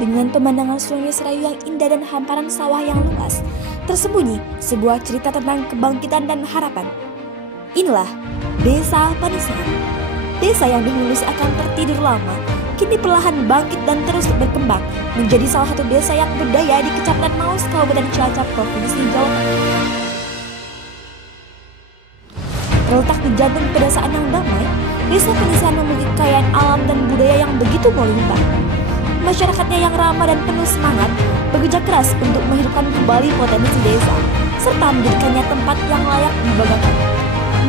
Dengan pemandangan Sungai Serayu yang indah dan hamparan sawah yang luas, tersembunyi sebuah cerita tentang kebangkitan dan harapan. Inilah Desa Panisian. Desa yang dahulu seakan tertidur lama, kini perlahan bangkit dan terus berkembang menjadi salah satu desa yang berdaya di Kecamatan Maus, Kabupaten Cilacap, Provinsi Jawa Tengah. Terletak di jantung pedesaan yang damai, Desa Panisian memiliki kekayaan alam dan budaya yang begitu melimpah. Masyarakatnya yang ramah dan penuh semangat bekerja keras untuk menghidupkan kembali potensi desa, serta menjadikannya tempat yang layak dibanggakan.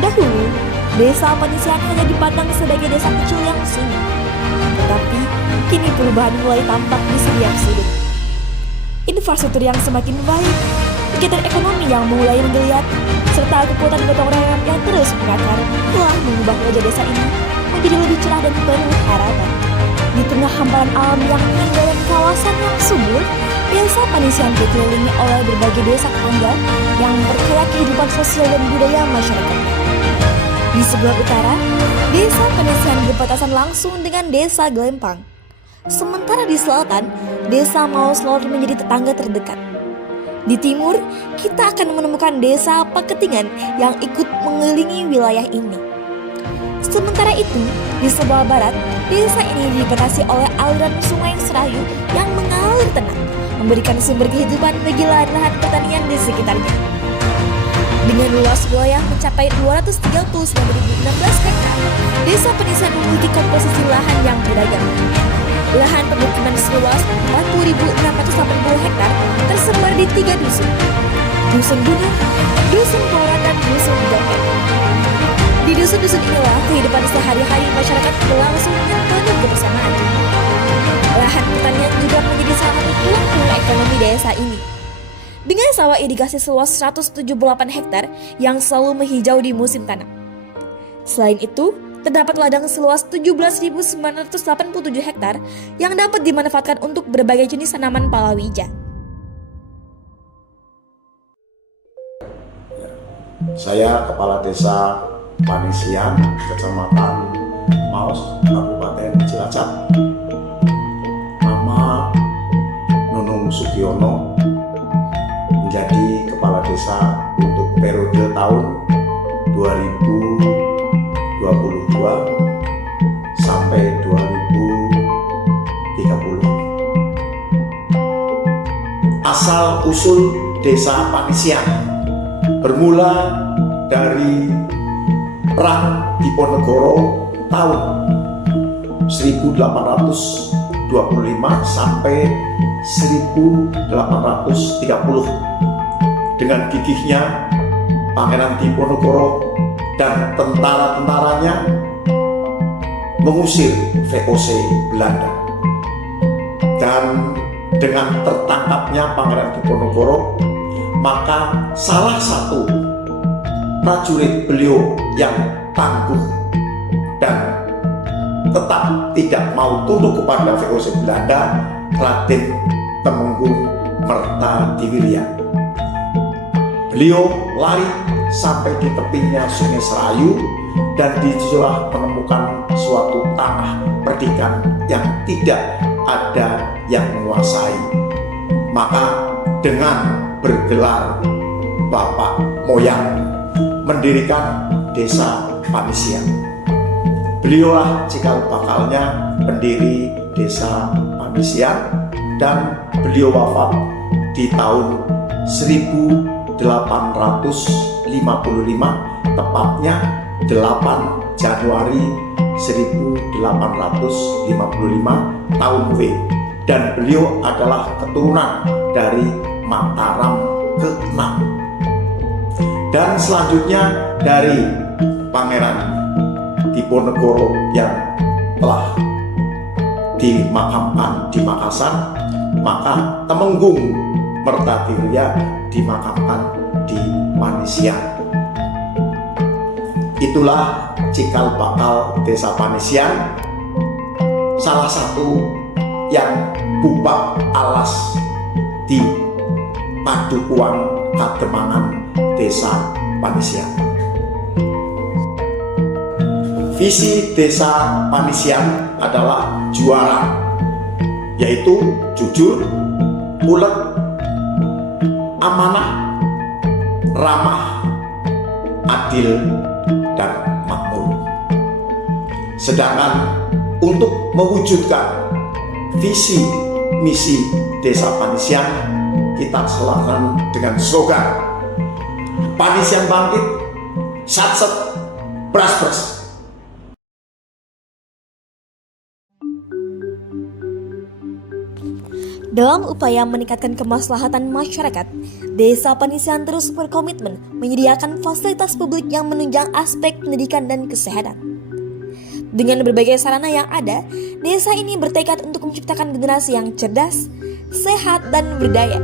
Dahulu, Desa Panisian hanya dipandang sebagai desa kecil yang sunyi. Tetapi, kini perubahan mulai tampak di setiap sudut. Infrastruktur yang semakin baik, kegiatan ekonomi yang mulai menggeliat, serta kekuatan gotong royong yang terus mengakar telah mengubah wajah desa ini menjadi lebih cerah dan penuh harapan. Di tengah hamparan alam yang indah dan kawasan yang subur, Desa Panisian dikelilingi oleh berbagai desa tetangga yang berkaya kehidupan sosial dan budaya masyarakatnya. Di sebelah utara, Desa Panisian berbatasan langsung dengan Desa Gelempang. Sementara di selatan, Desa Maus Lor menjadi tetangga terdekat. Di timur, kita akan menemukan Desa Paketingan yang ikut mengelilingi wilayah ini. Sementara itu, di sebelah barat, desa ini dibatasi oleh aliran Sungai Serayu yang mengalir tenang, memberikan sumber kehidupan bagi lahan-lahan pertanian di sekitarnya. Dengan luas wilayah mencapai 239.016 hektar, Desa Panisian memiliki komposisi lahan yang beragam. Lahan permukiman seluas 40.680 hektar tersebar di 3 dusun: Dusun Gunung, Dusun Poran, dan Dusun Joket. Di dusun-dusun inilah kehidupan sehari-hari masyarakat berlangsung dengan penuh kebersamaan. Lahan pertanian juga menjadi salah satu tulang ekonomi desa ini. Dengan sawah irigasi seluas 178 hektar yang selalu menghijau di musim tanam. Selain itu, terdapat ladang seluas 17.987 hektar yang dapat dimanfaatkan untuk berbagai jenis tanaman palawija. Saya Kepala Desa Panisian, Kecamatan Maus, Kabupaten Cilacap. Nama Nunung Sugiono, menjadi Kepala Desa untuk periode tahun 2022 sampai 2030. Asal usul Desa Panisian bermula dari Perang Diponegoro tahun 1825 sampai 1830. Dengan gigihnya Pangeran Diponegoro dan tentara-tentaranya mengusir VOC Belanda. Dan dengan tertangkapnya Pangeran Diponegoro, maka salah satu prajurit beliau yang tangguh dan tetap tidak mau tunduk kepada VOC Belanda, Raden Temenggung Mertadiwirya. Beliau lari sampai di tepinya Sungai Serayu dan disitulah menemukan suatu tanah perdikan yang tidak ada yang menguasai. Maka dengan bergelar bapak moyang mendirikan Desa Panisian. Beliaulah cikal bakalnya pendiri Desa Panisian dan beliau wafat di tahun 1855, tepatnya 8 Januari 1855 tahun W, dan beliau adalah keturunan dari Mataram ke-6. Dan selanjutnya dari Pangeran Diponegoro yang telah dimakamkan di Makassar, maka Temenggung Mertadiwirya dimakamkan di Panisian. Itulah cikal bakal Desa Panisian, salah satu yang bubak alas di Padukuan Kademangan Desa Panisian. Visi Desa Panisian adalah juara, yaitu jujur, ulet, amanah, ramah, adil, dan makmur. Sedangkan untuk mewujudkan visi misi Desa Panisian, kita selamatkan dengan slogan Panisian bangkit, satset, pras. Dalam upaya meningkatkan kemaslahatan masyarakat, Desa Panisian terus berkomitmen menyediakan fasilitas publik yang menunjang aspek pendidikan dan kesehatan. Dengan berbagai sarana yang ada, desa ini bertekad untuk menciptakan generasi yang cerdas, sehat, dan berdaya.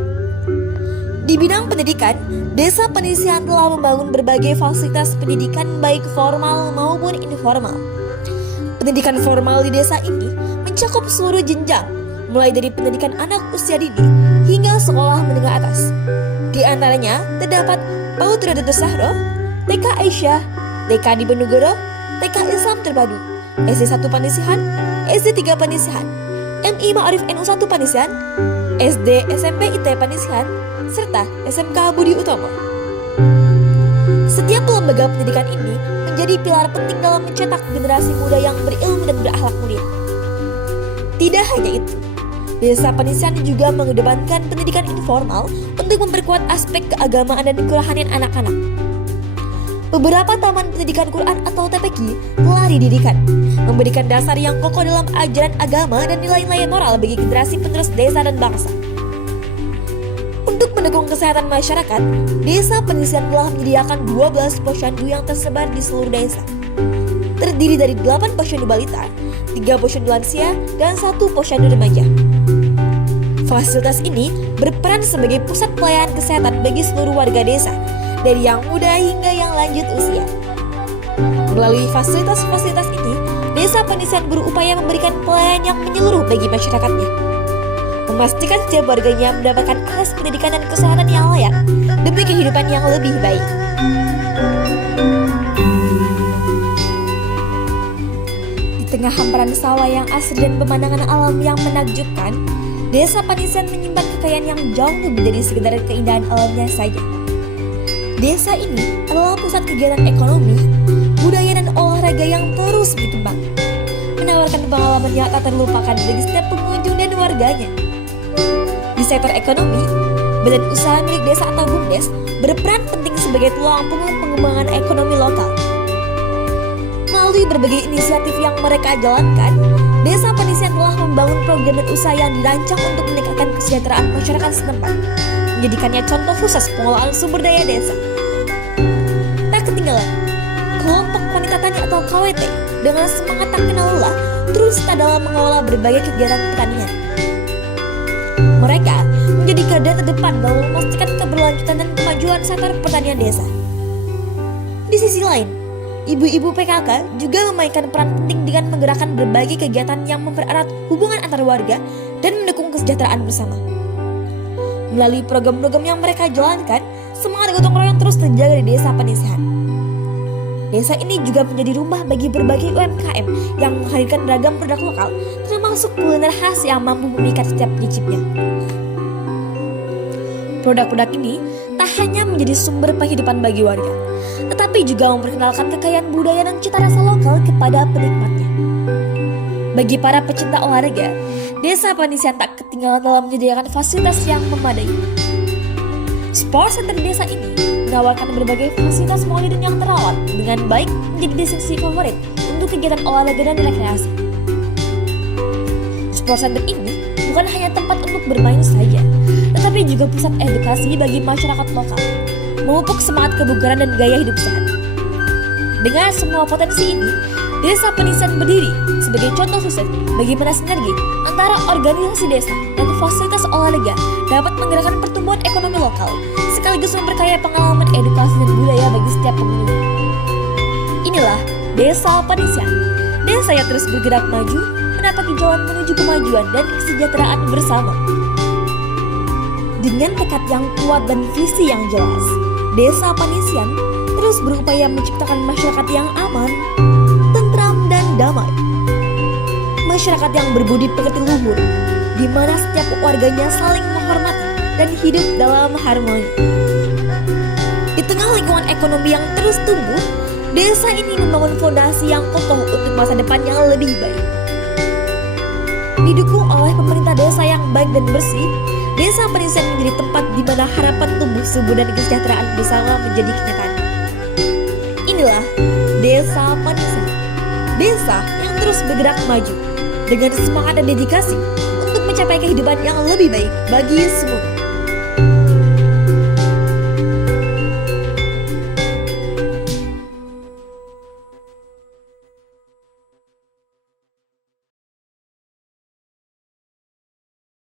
Di bidang pendidikan, Desa Panisian telah membangun berbagai fasilitas pendidikan baik formal maupun informal. Pendidikan formal di desa ini mencakup seluruh jenjang, mulai dari pendidikan anak usia dini hingga sekolah menengah atas. Di antaranya terdapat PAUD Radhatul Sahro, TK Aisyah, TK Diponegoro, TK Islam Terpadu, SD 1 Panisihan, SD 3 Panisihan, MI Ma'arif NU 1 Panisihan, SD SMP IT Panisihan, serta SMK Budi Utomo. Setiap lembaga pendidikan ini menjadi pilar penting dalam mencetak generasi muda yang berilmu dan berakhlak mulia. Tidak hanya itu, Desa Panisian juga mengedepankan pendidikan informal untuk memperkuat aspek keagamaan dan kerohanian anak-anak. Beberapa taman pendidikan Quran atau TPQ telah didirikan, memberikan dasar yang kokoh dalam ajaran agama dan nilai-nilai moral bagi generasi penerus desa dan bangsa. Untuk mendukung kesehatan masyarakat, Desa Panisian telah menyediakan 12 posyandu yang tersebar di seluruh desa. Terdiri dari 8 posyandu balita, 3 posyandu lansia, dan 1 posyandu remaja. Fasilitas ini berperan sebagai pusat pelayanan kesehatan bagi seluruh warga desa, dari yang muda hingga yang lanjut usia. Melalui fasilitas-fasilitas ini, Desa Panisian berupaya memberikan pelayanan yang menyeluruh bagi masyarakatnya, memastikan setiap warganya mendapatkan akses pendidikan dan kesehatan yang layak demi kehidupan yang lebih baik. Di tengah hamparan sawah yang asri dan pemandangan alam yang menakjubkan, Desa Panisian menyimpan kekayaan yang jauh lebih dari sekedar keindahan alamnya saja. Desa ini adalah pusat kegiatan ekonomi, budaya, dan olahraga yang terus berkembang, menawarkan pengalaman yang tak terlupakan bagi setiap pengunjung dan warganya. Di sektor ekonomi, Badan Usaha Milik Desa atau BUMDes berperan penting sebagai tulang punggung pengembangan ekonomi lokal. Melalui berbagai inisiatif yang mereka jalankan, Desa Panisian telah membangun program dan usaha yang dirancang untuk meningkatkan kesejahteraan masyarakat setempat, menjadikannya contoh khusus pengelolaan sumber daya desa. Tak ketinggalan, kelompok wanita tani atau KWT dengan semangat tak kenal lelah terus tak dalam mengelola berbagai kegiatan pertanian. Mereka menjadi garda terdepan dalam memastikan keberlanjutan dan kemajuan sektor pertanian desa. Di sisi lain, ibu-ibu PKK juga memainkan peran penting dengan menggerakkan berbagai kegiatan yang mempererat hubungan antar warga dan mendukung kesejahteraan bersama. Melalui program-program yang mereka jalankan, semangat gotong royong terus terjaga di Desa Panisian. Desa ini juga menjadi rumah bagi berbagai UMKM yang menghadirkan beragam produk lokal, termasuk kuliner khas yang mampu memikat setiap pencicipnya. Produk-produk ini tak hanya menjadi sumber penghidupan bagi warga, tetapi juga memperkenalkan kekayaan budaya dan cita rasa lokal kepada penikmatnya. Bagi para pecinta olahraga, Desa Panisian tak ketinggalan dalam menyediakan fasilitas yang memadai. Sport Center desa ini menawarkan berbagai fasilitas modern yang terawat dengan baik, menjadi destinasi favorit untuk kegiatan olahraga dan rekreasi. Sport Center ini bukan hanya tempat untuk bermain saja, tetapi juga pusat edukasi bagi masyarakat lokal, memupuk semangat kebugaran dan gaya hidup sehat. Dengan semua potensi ini, Desa Panisian berdiri sebagai contoh sukses bagaimana sinergi antara organisasi desa dan fasilitas olahraga dapat menggerakkan pertumbuhan ekonomi lokal, sekaligus memperkaya pengalaman edukasi dan budaya bagi setiap penghuni. Inilah Desa Panisian, desa yang terus bergerak maju, menapaki jalan menuju kemajuan dan kesejahteraan bersama. Dengan tekad yang kuat dan visi yang jelas, Desa Panisian terus berupaya menciptakan masyarakat yang aman, tentram, dan damai. Masyarakat yang berbudi pekerti luhur, di mana setiap warganya saling menghormati dan hidup dalam harmoni. Di tengah lingkungan ekonomi yang terus tumbuh, desa ini membangun fondasi yang kokoh untuk masa depan yang lebih baik. Didukung oleh pemerintah desa yang baik dan bersih, Desa Panisian menjadi tempat di mana harapan tumbuh subur dan kesejahteraan bersama menjadi kenyataan. Inilah Desa Panisian, desa yang terus bergerak maju dengan semangat dan dedikasi untuk mencapai kehidupan yang lebih baik bagi semua.